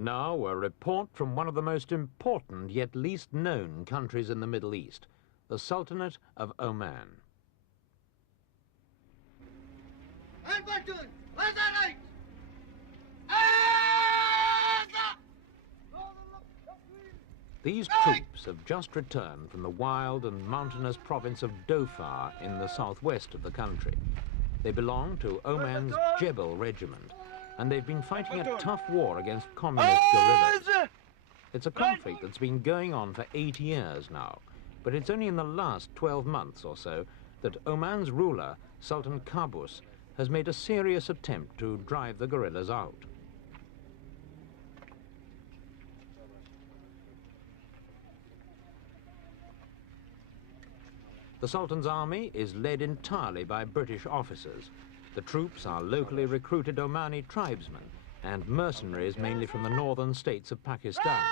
Now, a report from one of the most important yet least known countries in the Middle East, the Sultanate of Oman. These troops have just returned from the wild and mountainous province of Dhofar in the southwest of the country. They belong to Oman's Jebel regiment, and they've been fighting a tough war against communist guerrillas. It's a conflict that's been going on for 8 years now, but it's only in the last 12 months or so that Oman's ruler, Sultan Qaboos, has made a serious attempt to drive the guerrillas out. The Sultan's army is led entirely by British officers. The troops are locally recruited Omani tribesmen and mercenaries mainly from the northern states of Pakistan.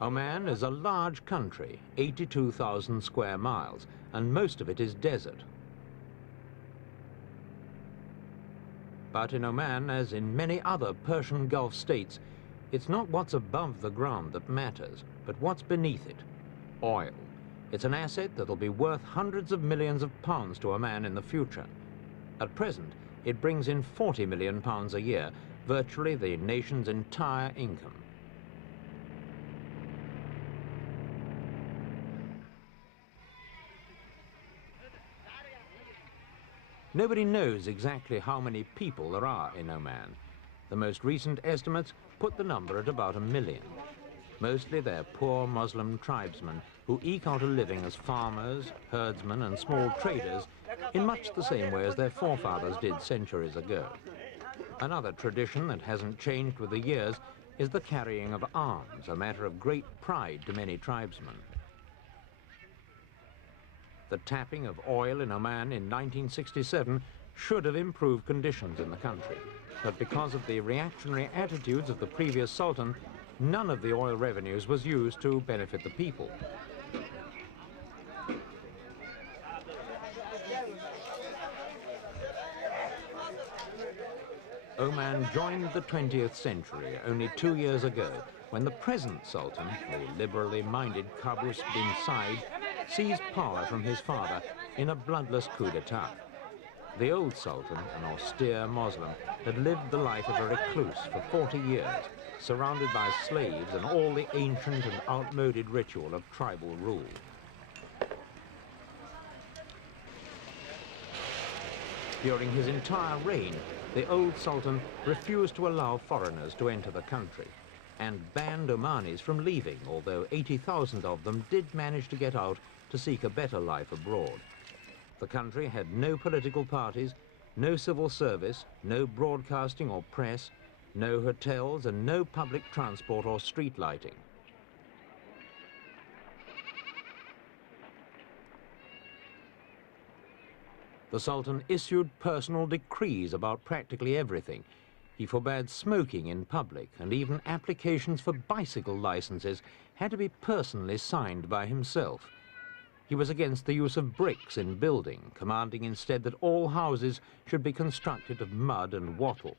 Oman is a large country, 82,000 square miles, and most of it is desert. But in Oman, as in many other Persian Gulf states, it's not what's above the ground that matters, but what's beneath it. Oil. It's an asset that'll be worth hundreds of millions of pounds to Oman in the future. At present, it brings in £40 million a year, virtually the nation's entire income. Nobody knows exactly how many people there are in Oman. The most recent estimates put the number at about 1 million. Mostly they're poor Muslim tribesmen who eke out a living as farmers, herdsmen and small traders in much the same way as their forefathers did centuries ago. Another tradition that hasn't changed with the years is the carrying of arms, a matter of great pride to many tribesmen. The tapping of oil in Oman in 1967 should have improved conditions in the country. But because of the reactionary attitudes of the previous sultan, none of the oil revenues was used to benefit the people. Oman joined the 20th century only 2 years ago, when the present sultan, the liberally minded Qaboos bin Said, seized power from his father in a bloodless coup d'etat. The old sultan, an austere Muslim, had lived the life of a recluse for 40 years, surrounded by slaves and all the ancient and outmoded ritual of tribal rule. During his entire reign, the old sultan refused to allow foreigners to enter the country and banned Omanis from leaving, although 80,000 of them did manage to get out to seek a better life abroad. The country had no political parties, no civil service, no broadcasting or press, no hotels and no public transport or street lighting. The Sultan issued personal decrees about practically everything. He forbade smoking in public, and even applications for bicycle licenses had to be personally signed by himself. He was against the use of bricks in building, commanding instead that all houses should be constructed of mud and wattle.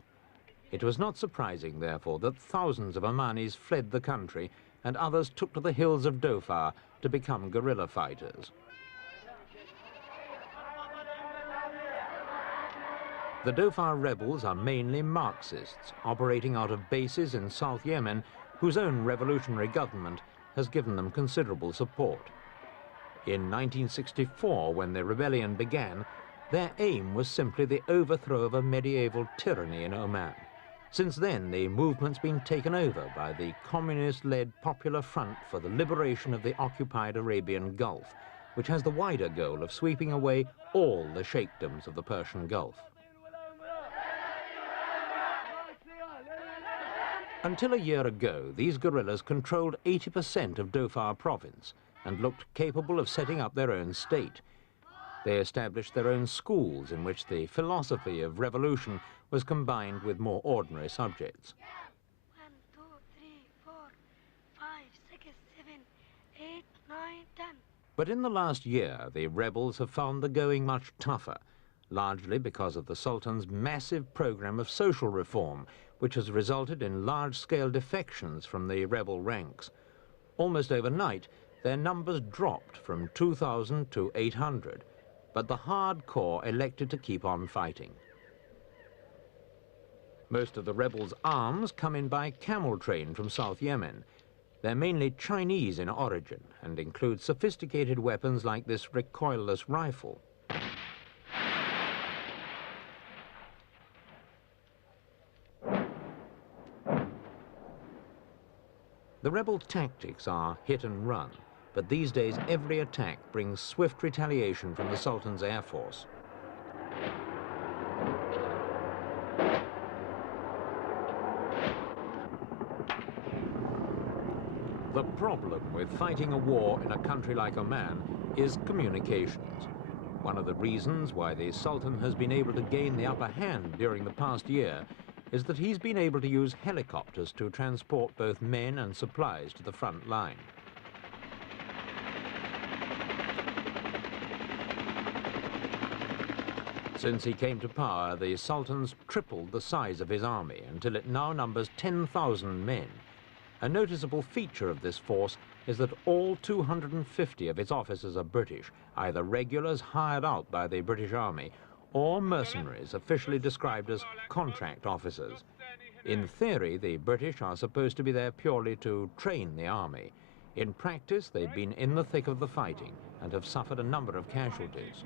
It was not surprising, therefore, that thousands of Omanis fled the country and others took to the hills of Dhofar to become guerrilla fighters. The Dhofar rebels are mainly Marxists, operating out of bases in South Yemen, whose own revolutionary government has given them considerable support. In 1964, when the rebellion began, their aim was simply the overthrow of a medieval tyranny in Oman. Since then, the movement's been taken over by the communist-led Popular Front for the Liberation of the Occupied Arabian Gulf, which has the wider goal of sweeping away all the sheikdoms of the Persian Gulf. Until a year ago, these guerrillas controlled 80% of Dhofar province and looked capable of setting up their own state. They established their own schools in which the philosophy of revolution was combined with more ordinary subjects. 1, 2, 3, 4, 5, 6, 7, 8, 9, 10. But in the last year, the rebels have found the going much tougher. largely because of the Sultan's massive program of social reform, which has resulted in large-scale defections from the rebel ranks. Almost overnight, their numbers dropped from 2,000 to 800, but the hardcore elected to keep on fighting. Most of the rebels' arms come in by camel train from South Yemen. They're mainly Chinese in origin and include sophisticated weapons like this recoilless rifle. The rebel tactics are hit and run, but these days every attack brings swift retaliation from the Sultan's air force. The problem with fighting a war in a country like Oman is communications. One of the reasons why the Sultan has been able to gain the upper hand during the past year is that he's been able to use helicopters to transport both men and supplies to the front line. Since he came to power, the Sultan's tripled the size of his army until it now numbers 10,000 men. A noticeable feature of this force is that all 250 of its officers are British, either regulars hired out by the British Army or mercenaries officially described as contract officers. In theory, the British are supposed to be there purely to train the army. In practice, they've been in the thick of the fighting and have suffered a number of casualties.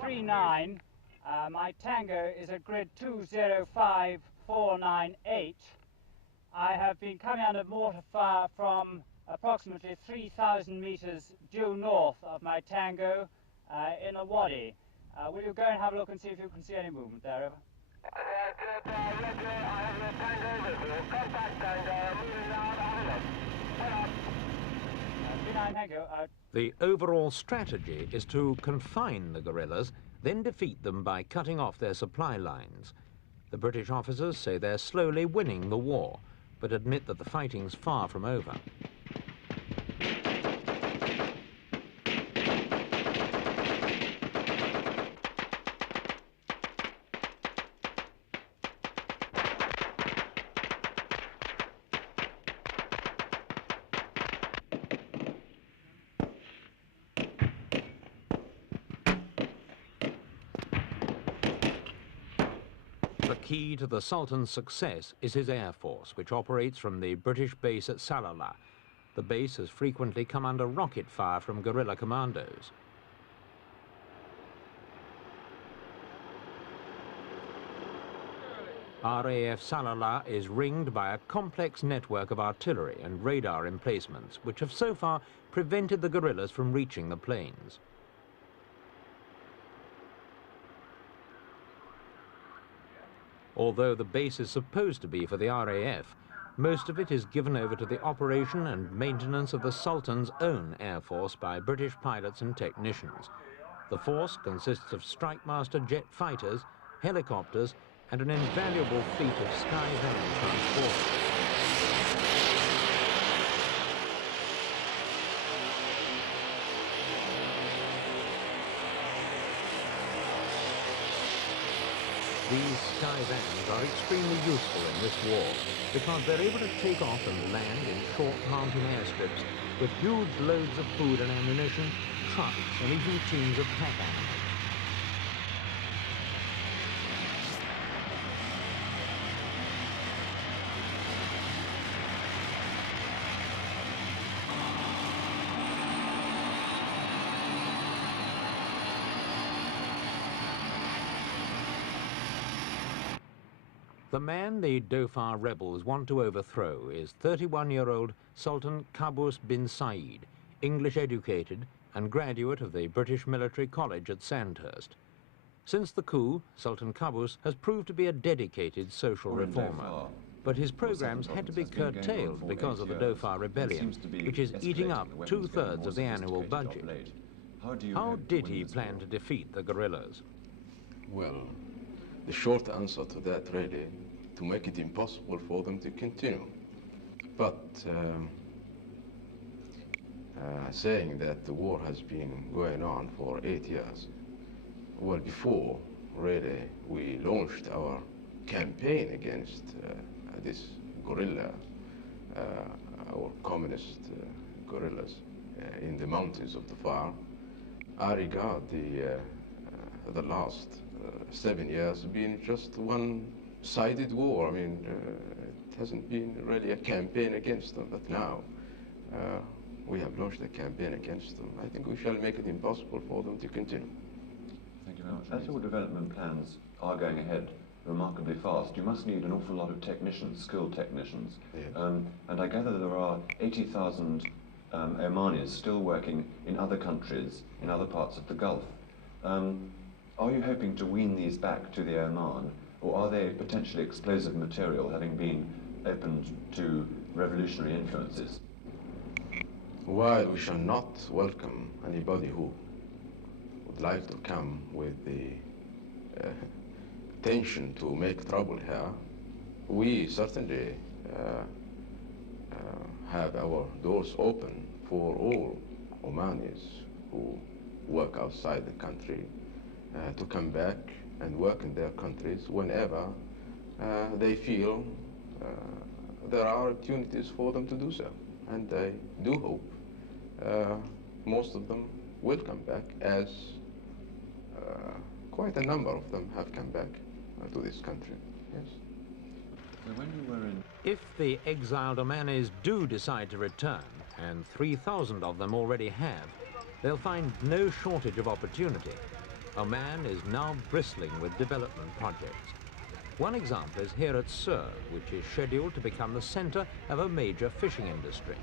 39, my Tango is at grid 205498. I have been coming under mortar fire from approximately 3,000 meters due north of my Tango in a wadi. Will you go and have a look and see if you can see any movement there? Over. The overall strategy is to confine the guerrillas, then defeat them by cutting off their supply lines. The British officers say they're slowly winning the war, but admit that the fighting's far from over. The key to the Sultan's success is his air force, which operates from the British base at Salalah. The base has frequently come under rocket fire from guerrilla commandos. RAF Salalah is ringed by a complex network of artillery and radar emplacements, which have so far prevented the guerrillas from reaching the plains. Although the base is supposed to be for the RAF, most of it is given over to the operation and maintenance of the Sultan's own air force by British pilots and technicians. The force consists of Strike Master jet fighters, helicopters, and an invaluable fleet of Sky Van transporters. These Sky Vans are extremely useful in this war because they're able to take off and land in short mountain airstrips with huge loads of food and ammunition, trucks, and even teams of pack animals. The man the Dhofar rebels want to overthrow is 31-year-old Sultan Qaboos bin Said, English educated and graduate of the British Military College at Sandhurst. Since the coup, Sultan Qaboos has proved to be a dedicated social reformer, but his programs had to be curtailed because of the Dhofar rebellion, which is eating up 2/3 of the annual budget. How did he plan to defeat the guerrillas? Well, the short answer to that really, to make it impossible for them to continue. But saying that the war has been going on for 8 years, well, before really we launched our campaign against this guerrilla, our communist guerrillas in the mountains of the far, I regard the last 7 years being just one-sided war. I mean, it hasn't been really a campaign against them, but now we have launched a campaign against them. I think we shall make it impossible for them to continue. Thank you very much. As your development plans are going ahead remarkably fast, you must need an awful lot of technicians, skilled technicians. Yes. And I gather there are 80,000 Omanis still working in other countries, in other parts of the Gulf. Are you hoping to wean these back to the Oman, or are they potentially explosive material, having been opened to revolutionary influences? While we shall not welcome anybody who would like to come with the intention to make trouble here, we certainly have our doors open for all Omanis who work outside the country to come back and work in their countries whenever they feel there are opportunities for them to do so. And I do hope most of them will come back, as quite a number of them have come back to this country. Yes. So when you were in... If the exiled Omanis do decide to return, and 3,000 of them already have, they'll find no shortage of opportunity. Oman is now bristling with development projects. One example is here at Sur, which is scheduled to become the center of a major fishing industry.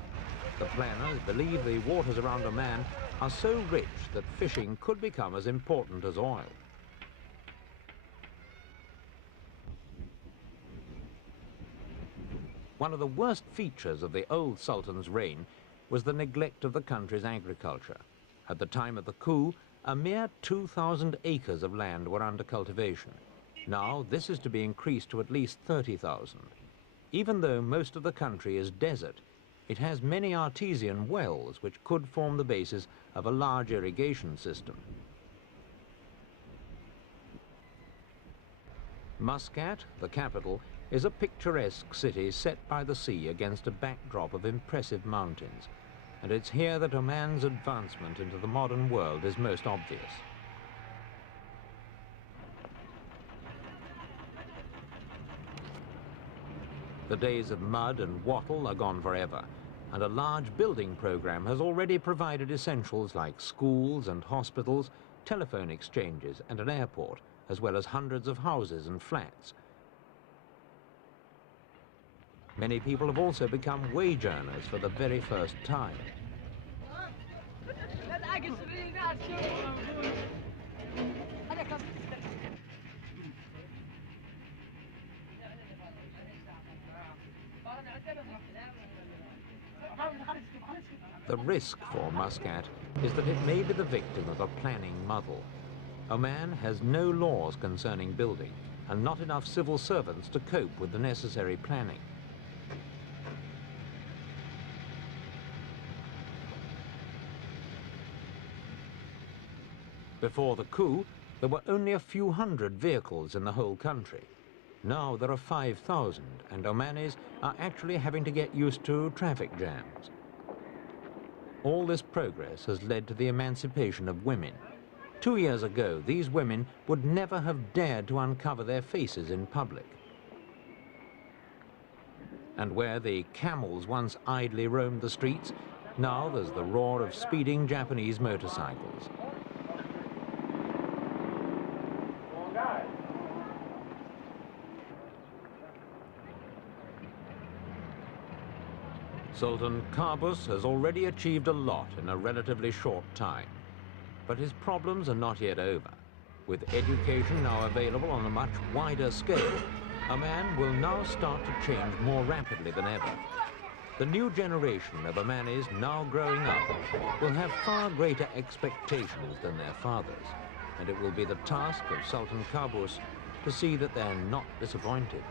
The planners believe the waters around Oman are so rich that fishing could become as important as oil. One of the worst features of the old Sultan's reign was the neglect of the country's agriculture. At the time of the coup, a mere 2,000 acres of land were under cultivation. Now this is to be increased to at least 30,000. Even though most of the country is desert, it has many artesian wells which could form the basis of a large irrigation system. Muscat, the capital, is a picturesque city set by the sea against a backdrop of impressive mountains, and it's here that Oman's advancement into the modern world is most obvious. The days of mud and wattle are gone forever, and a large building program has already provided essentials like schools and hospitals, telephone exchanges and an airport, as well as hundreds of houses and flats. Many people have also become wage earners for the very first time. The risk for Muscat is that it may be the victim of a planning muddle. Oman has no laws concerning building and not enough civil servants to cope with the necessary planning. Before the coup, there were only a few hundred vehicles in the whole country. Now there are 5,000, and Omanis are actually having to get used to traffic jams. All this progress has led to the emancipation of women. 2 years ago, these women would never have dared to uncover their faces in public. And where the camels once idly roamed the streets, now there's the roar of speeding Japanese motorcycles. Sultan Qaboos has already achieved a lot in a relatively short time. But his problems are not yet over. With education now available on a much wider scale, Oman will now start to change more rapidly than ever. The new generation of Omanis now growing up will have far greater expectations than their fathers, and it will be the task of Sultan Qaboos to see that they're not disappointed.